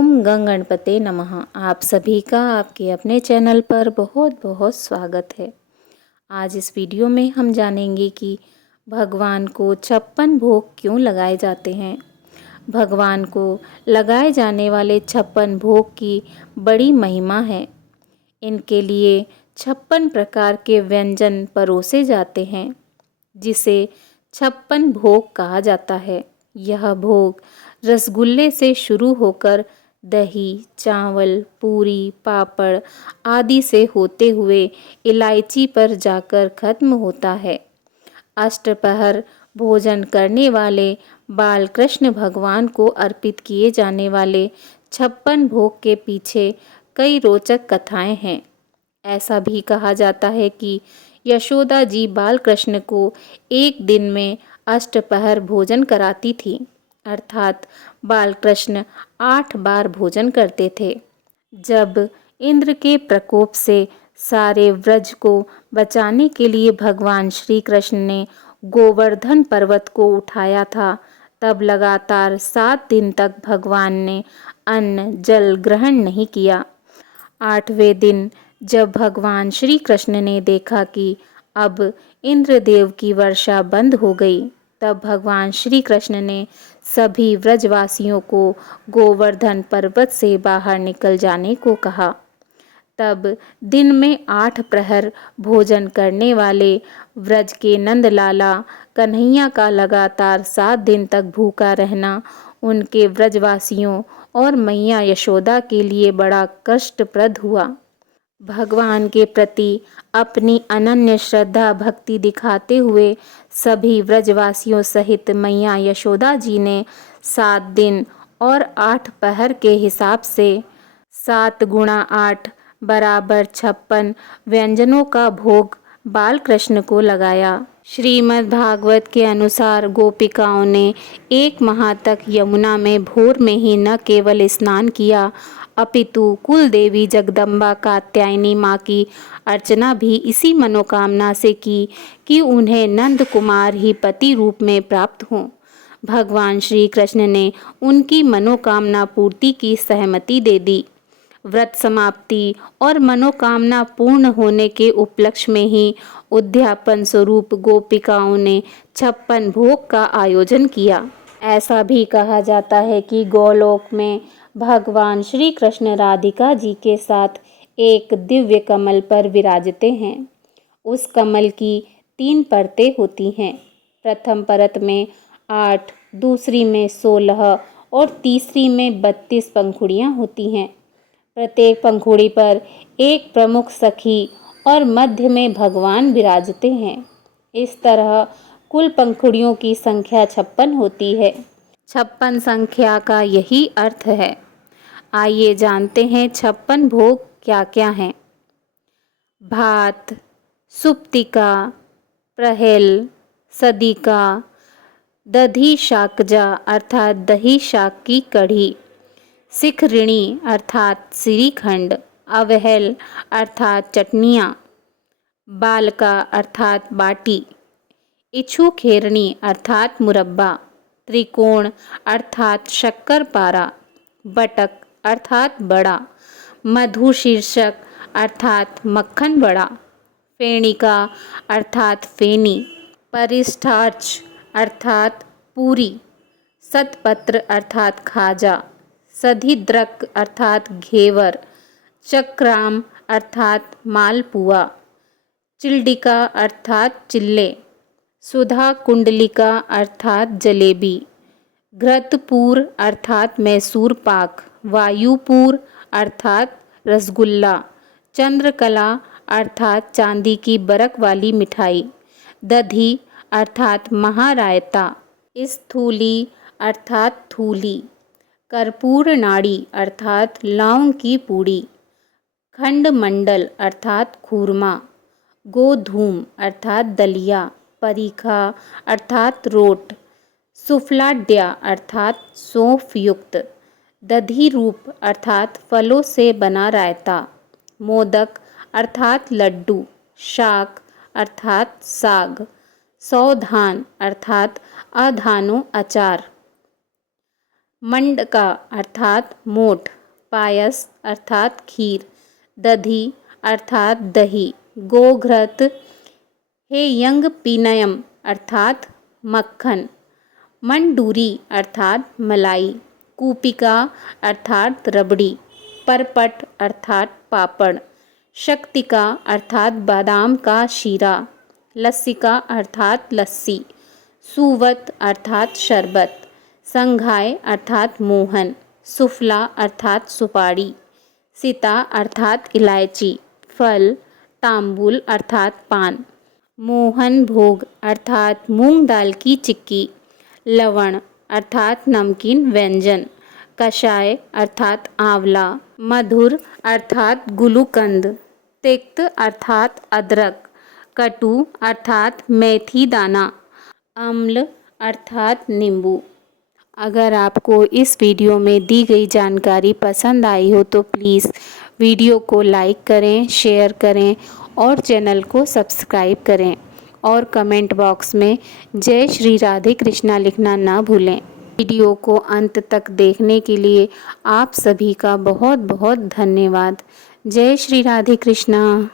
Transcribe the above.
ओम गंग गणपते नमः। आप सभी का आपके अपने चैनल पर बहुत बहुत स्वागत है। आज इस वीडियो में हम जानेंगे कि भगवान को 56 भोग क्यों लगाए जाते हैं। भगवान को लगाए जाने वाले 56 भोग की बड़ी महिमा है। इनके लिए 56 प्रकार के व्यंजन परोसे जाते हैं, जिसे 56 भोग कहा जाता है। यह भोग रसगुल्ले से शुरू होकर दही, चावल, पूरी, पापड़ आदि से होते हुए इलायची पर जाकर खत्म होता है। अष्टपहर भोजन करने वाले बाल कृष्ण भगवान को अर्पित किए जाने वाले 56 भोग के पीछे कई रोचक कथाएं हैं। ऐसा भी कहा जाता है कि यशोदा जी बाल कृष्ण को एक दिन में अष्टपहर भोजन कराती थी, अर्थात बाल कृष्ण 8 बार भोजन करते थे। जब इंद्र के प्रकोप से सारे व्रज को बचाने के लिए भगवान श्री कृष्ण ने गोवर्धन पर्वत को उठाया था, तब लगातार 7 दिन तक भगवान ने अन्न जल ग्रहण नहीं किया। 8वें दिन जब भगवान श्री कृष्ण ने देखा कि अब इंद्रदेव की वर्षा बंद हो गई, तब भगवान श्री कृष्ण ने सभी व्रजवासियों को गोवर्धन पर्वत से बाहर निकल जाने को कहा। तब दिन में 8 प्रहर भोजन करने वाले व्रज के नंदलाला कन्हैया का लगातार 7 दिन तक भूखा रहना उनके व्रजवासियों और मैया यशोदा के लिए बड़ा कष्टप्रद हुआ। भगवान के प्रति अपनी अनन्य श्रद्धा भक्ति दिखाते हुए सभी व्रजवासियों सहित मैया यशोदा जी ने 7 दिन और 8 पहर के हिसाब से 7 गुणा 8 बराबर 56 व्यंजनों का भोग बाल कृष्ण को लगाया। श्रीमद् भागवत के अनुसार गोपिकाओं ने 1 माह तक यमुना में भोर में ही न केवल स्नान किया, अपितु कुल देवी जगदम्बा कात्यायनी माँ की अर्चना भी इसी मनोकामना से की कि उन्हें नंद कुमार ही पति रूप में प्राप्त हों। भगवान श्री कृष्ण ने उनकी मनोकामना पूर्ति की सहमति दे दी। व्रत समाप्ति और मनोकामना पूर्ण होने के उपलक्ष्य में ही उद्यापन स्वरूप गोपिकाओं ने 56 भोग का आयोजन किया। ऐसा भी कहा जाता है कि गोलोक में भगवान श्री कृष्ण राधिका जी के साथ एक दिव्य कमल पर विराजते हैं। उस कमल की 3 परतें होती हैं। प्रथम परत में 8, दूसरी में 16 और तीसरी में 32 पंखुड़ियाँ होती हैं। प्रत्येक पंखुड़ी पर एक प्रमुख सखी और मध्य में भगवान विराजते हैं। इस तरह कुल पंखुड़ियों की संख्या 56 होती है। 56 संख्या का यही अर्थ है। आइए जानते हैं 56 भोग क्या क्या हैं। भात, सुप्तिका, प्रहेल, सदिका, दधी शाकजा अर्थात दही शाक की कढ़ी, सिखरिणी अर्थात श्रीखंड, अवहेल अर्थात चटनियाँ, बालका अर्थात बाटी, इच्छुखेरणी अर्थात मुरब्बा, त्रिकोण अर्थात शक्कर पारा, बटक अर्थात बड़ा, मधु शीर्षक अर्थात मक्खन बड़ा, फेणिका अर्थात फेनी, परिष्ठार्च अर्थात पूरी, सतपत्र अर्थात खाजा, सधिद्रक अर्थात घेवर, चक्राम अर्थात मालपुआ, चिल्डिका अर्थात चिल्ले, सुधा कुंडलिका अर्थात जलेबी, घृतपूर अर्थात मैसूर पाक, वायुपूर अर्थात रसगुल्ला, चंद्रकला अर्थात चांदी की बरक वाली मिठाई, दधी अर्थात महारायता, स्थूली अर्थात थूली, कर्पूर नाड़ी अर्थात लौंग की पूड़ी, खंड मंडल अर्थात खूरमा, गोधूम अर्थात दलिया, परीखा अर्थात रोट, सुफलाड्या अर्थात सौंफ युक्त, दधी रूप अर्थात फलों से बना रायता, मोदक अर्थात लड्डू, शाक अर्थात साग, सौधान अर्थात अधानो अचार। मंडका अर्थात मोठ, पायस अर्थात खीर, दधी अर्थात दही, गोघृत हेयंग पीनयम अर्थात मक्खन, मंडूरी अर्थात मलाई, कूपिका अर्थात रबड़ी, परपट अर्थात पापड़, शक्तिका अर्थात बादाम का शीरा, लस्सिका अर्थात लस्सी, सुवत अर्थात शरबत, संघाय अर्थात मोहन, सुफला अर्थात सुपारी, सीता अर्थात इलायची, फल तांबुल अर्थात पान, मोहन भोग अर्थात मूंग दाल की चिक्की, लवण अर्थात नमकीन व्यंजन, कषाय अर्थात आंवला, मधुर अर्थात गुलूकंद, तिक्त अर्थात अदरक, कटु अर्थात मेथी दाना, अम्ल अर्थात नींबू। अगर आपको इस वीडियो में दी गई जानकारी पसंद आई हो तो प्लीज़ वीडियो को लाइक करें, शेयर करें और चैनल को सब्सक्राइब करें और कमेंट बॉक्स में जय श्री राधे कृष्णा लिखना ना भूलें। वीडियो को अंत तक देखने के लिए आप सभी का बहुत बहुत धन्यवाद। जय श्री राधे कृष्णा।